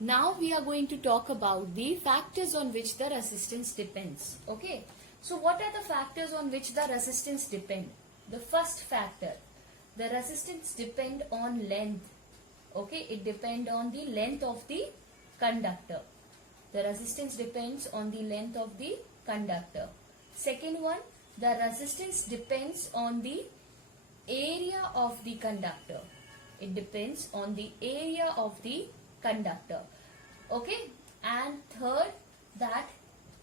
Now we are going to talk about the factors on which the resistance depends. Okay. So what are the factors on which the resistance depend? The first factor, the resistance depend on length. Okay. It depend on the length of the conductor. The resistance depends on the length of the conductor. Second one, the resistance depends on the area of the conductor. It depends on the area of the conductor. Okay. And third, that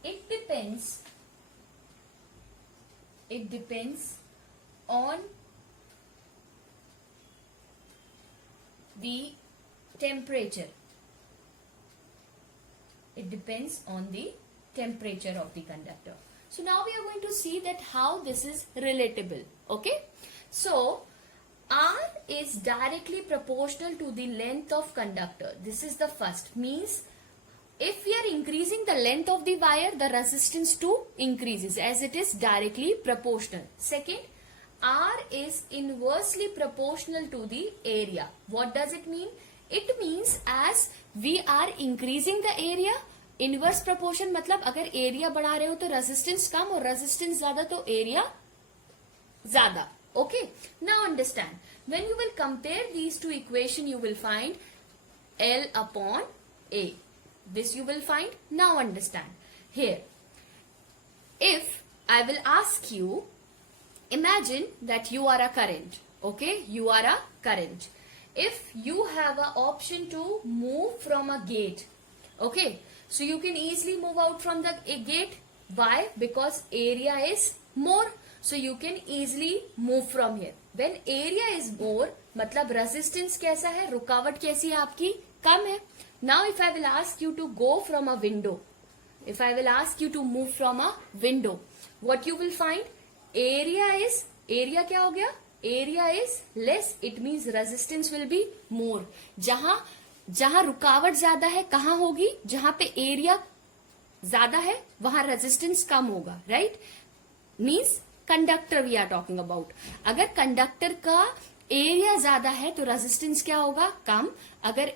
it depends on the temperature. It depends on the temperature of the conductor. So now we are going to see that how this is relatable. Okay. So R is directly proportional to the length of conductor. This is the first. Means if we are increasing the length of the wire, the resistance too increases as it is directly proportional. Second, R is inversely proportional to the area. What does it mean? It means as we are increasing the area, inverse proportion मतलब अगर area बढ़ा रहे हो तो resistance कम और resistance ज़्यादा तो area ज़्यादा. Okay. Now understand. When you will compare these two equations, you will find L upon A. This you will find. Now understand. Here, if I will ask you, imagine that you are a current. Okay. You are a current. If you have an option to move from a gate. Okay. So you can easily move out from the gate. Why? Because area is more. So you can easily move from here. When area is more, मतलब resistance कैसा है, रुकावट कैसी है आपकी, कम है. Now if I will ask you to go from a window, if I will ask you to move from a window, what you will find? Area क्या हो गया? Area is less. It means resistance will be more. जहां रुकावट ज्यादा है, कहाँ होगी? जहां पे area ज्यादा है, वहां resistance कम होगा, right? Means conductor we are talking about. अगर कंडक्टर का एरिया ज्यादा है तो रेजिस्टेंस क्या होगा? कम. अगर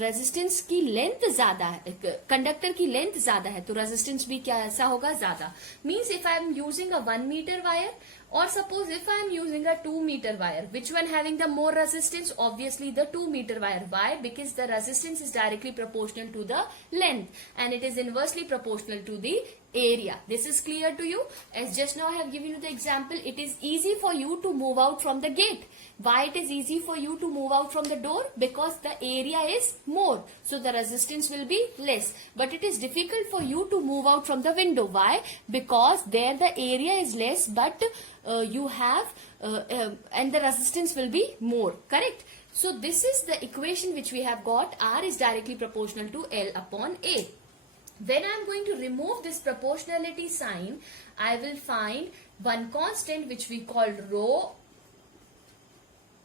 रेजिस्टेंस की लेंथ ज्यादा है, कंडक्टर की लेंथ ज्यादा है तो रेजिस्टेंस भी क्या ऐसा होगा? ज्यादा. Means if I am using a 1 meter wire or suppose if I am using a 2 meter wire, which one having the more resistance? Obviously the 2 meter wire. Why? Because the resistance is directly proportional to the length and it is inversely proportional to the area. This is clear to you? As just now I have given you the example, it is easy for you to move out from the gate. Why it is easy for you to move out from the door? Because the area is more. So the resistance will be less. But it is difficult for you to move out from the window. Why? Because there the area is less but you have and the resistance will be more. Correct? So this is the equation which we have got. R is directly proportional to L upon A. When I am going to remove this proportionality sign, I will find one constant which we call rho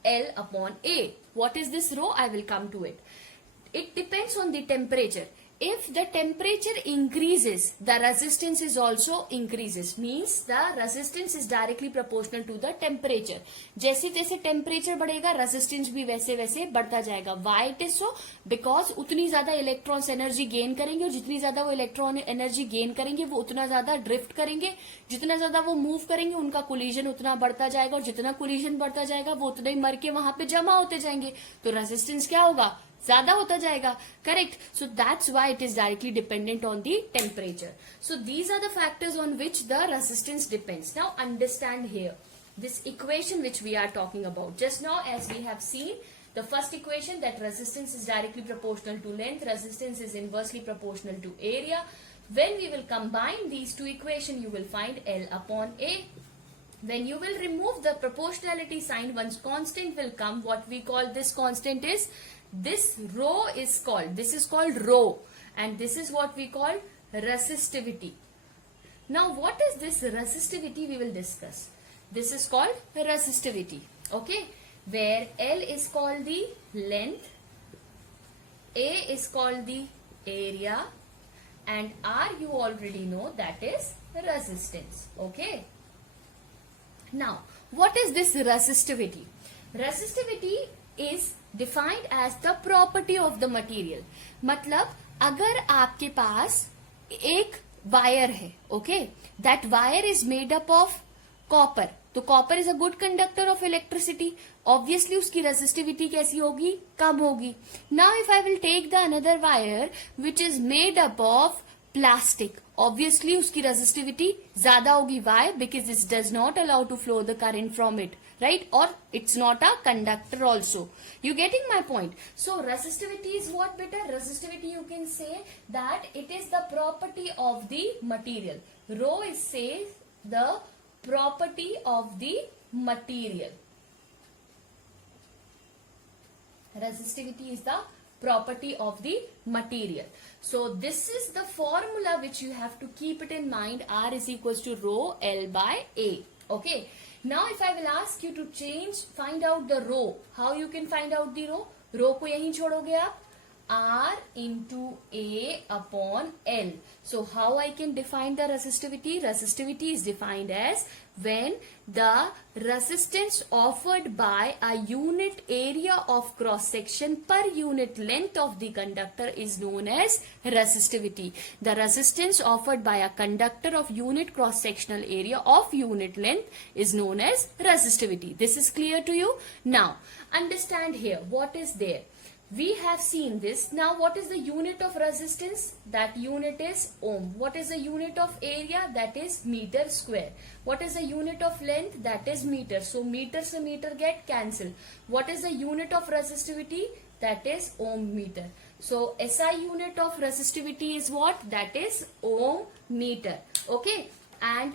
L upon A. What is this rho? I will come to it. It depends on the temperature. If the temperature increases, the resistance is also increases. Means the resistance is directly proportional to the temperature. जैसे जैसे temperature बढ़ेगा, resistance भी वैसे वैसे बढ़ता जाएगा. Why it is so? Because उतनी ज्यादा electrons energy gain करेंगे और जितनी ज्यादा वो electron energy gain करेंगे वो उतना ज्यादा drift करेंगे. जितना ज्यादा वो move करेंगे उनका collision उतना बढ़ता जाएगा और जितना collision बढ़ता जाएगा वो उतना ही मर के वहां पे जमा होते जाएंगे. तो resistance क्या होगा? ज्यादा होता जाएगा. Correct. So that's why it is directly dependent on the temperature. So these are the factors on which the resistance depends. Now understand here this equation which we are talking about. Just now as we have seen the first equation that resistance is directly proportional to length, resistance is inversely proportional to area. When we will combine these two equations, you will find L upon A. When you will remove the proportionality sign, one constant will come. What we call this constant is, this rho is called, this is called rho, and this is what we call resistivity. Now what is this resistivity? We will discuss. This is called resistivity, okay, where L is called the length, A is called the area, and R you already know that is resistance, okay. Now what is this resistivity? Resistivity is defined as the property of the material. मतलब अगर आपके पास एक wire है, okay, that wire is made up of copper, तो copper is a good conductor of electricity, obviously उसकी resistivity कैसी होगी, कम होगी. Now if I will take the another wire which is made up of plastic, obviously उसकी resistivity ज्यादा होगी. Why? Because it does not allow to flow the current from it, right? Or it's not a conductor also. You getting my point? So resistivity is what, beta? Resistivity, you can say that it is the property of the material. Rho is, say, the property of the material. Resistivity is the property of the material. So this is the formula which you have to keep it in mind. R is equals to rho L by A. Okay. Now if I will ask you to find out the rho, how you can find out the rho? Rho को यहीं छोड़ोगे आप, R into A upon L. So how I can define the resistivity? Resistivity is defined as when the resistance offered by a unit area of cross section per unit length of the conductor is known as resistivity. The resistance offered by a conductor of unit cross sectional area of unit length is known as resistivity. This is clear to you? Now understand here what is there. We have seen this. Now what is the unit of resistance? That unit is ohm. What is the unit of area? That is meter square. What is the unit of length? That is meter. So meter se meter get cancelled. What is the unit of resistivity? That is ohm meter. So SI unit of resistivity is what? That is ohm meter. Okay. And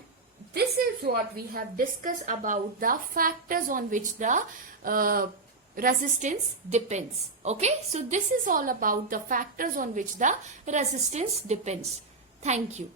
this is what we have discussed about the factors on which the resistance depends. Okay, so this is all about the factors on which the resistance depends. Thank you.